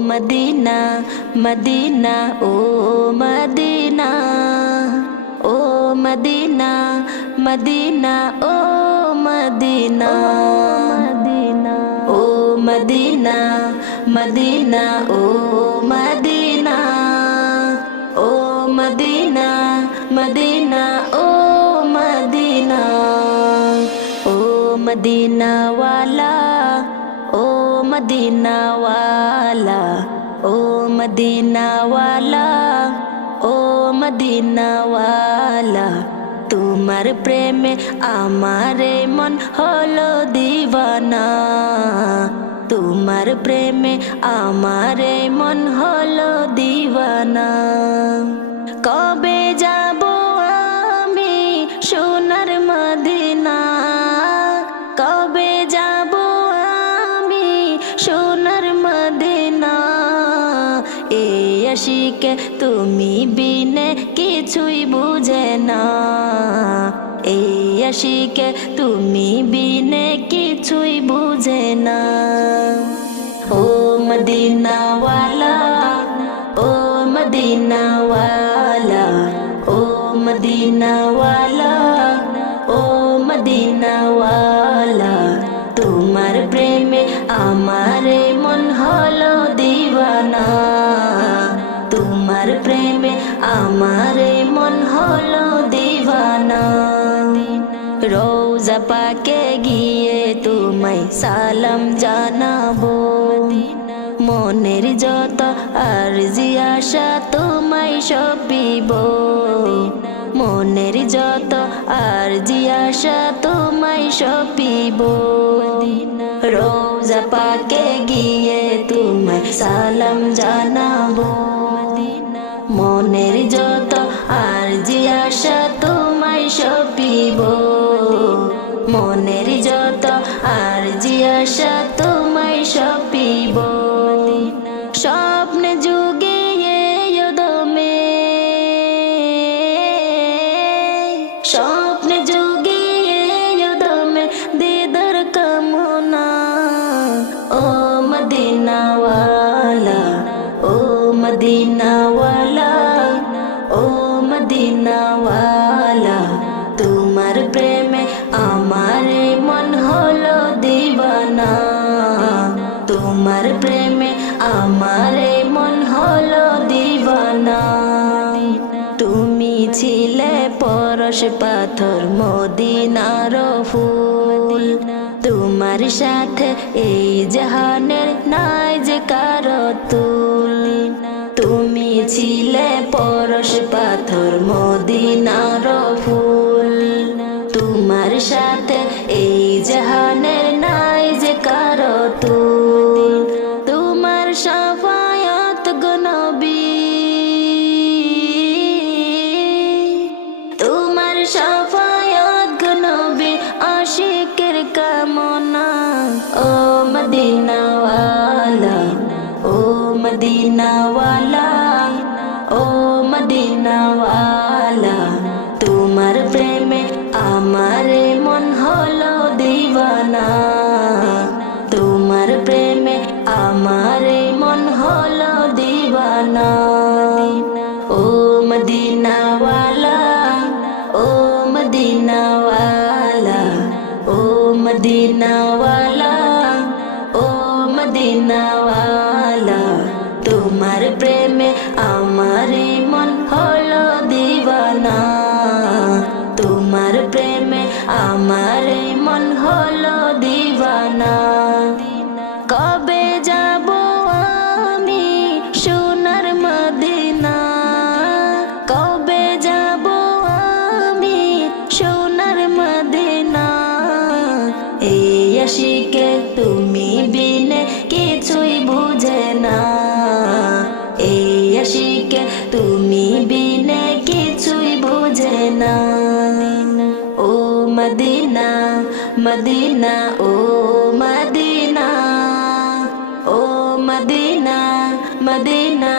Medina Medina ও Medina ও Medina Medina ও মদিনা মদিনা ও মদিনা মদিনা ও মদিনা ও মদিনা মদিনা ও মদিনা ও মদিনা ওয়ালা মদিনা ওয়ালা ও মদিনা ওয়ালা ও মদিনা ওয়ালা তোমার প্রেমে আমারে মন হলো দিবানা তোমার প্রেমে আমারে মন হলো দিবানা কবে আশিকে তুমি বিনে কিছুই বুঝে না। এই আশিকে তুমি বিনে কিছুই বুঝে না। ও মদিনাওয়ালা পাকে গিয়ে তোমায় সালাম জানাব। মনের যত আর আশা তোমায় সপিব মনের যত আর আশা তোমায় সপিব রোজা পাকে গিয়ে তোমায় সালাম জানাব। আশা তোমায় সপিব। স্বপ্নে যুগে দমে। স্বপ্নে যুগে দমে দিদার কামনা। ও মদিনাওয়ালা ও মদিনাওয়ালা ও মদিনাওয়ালা। তোমার প্রেমে আমার মন হলো দিবানা। তুমি ছিলে পরশ পাথর, মদিনার ফুল। তোমার সাথে এই জাহানের নাই যে কারও তুল। তুমি ছিলে পরশ পাথর, মদিনার ফুল। তোমার সাথে এই জাহানের নাই যে কারও তুল। সাফায়াত গনবী আশিকের কামনা। ও মদিনাওয়ালা ও মদিনাওয়ালা ও মদিনাওয়ালা, তোমার প্রেমে আমার মন হলো দিবানা তোমার প্রেমে আমার মন হলো দিবানা ও মদিনাওয়ালা মদিনাওয়ালা ও মদিনাওয়ালা তোমার প্রেমে আমার মন হলো দিবানা তোমার প্রেমে আমার মন হলো দিবানা আশিকে তুমি বিনে কিছুই বুঝে না। এই আশিকে তুমি বিনে কিছুই বুঝে না। ও মদিনা মদিনা, ও মদিনা। ও মদিনা মদিনা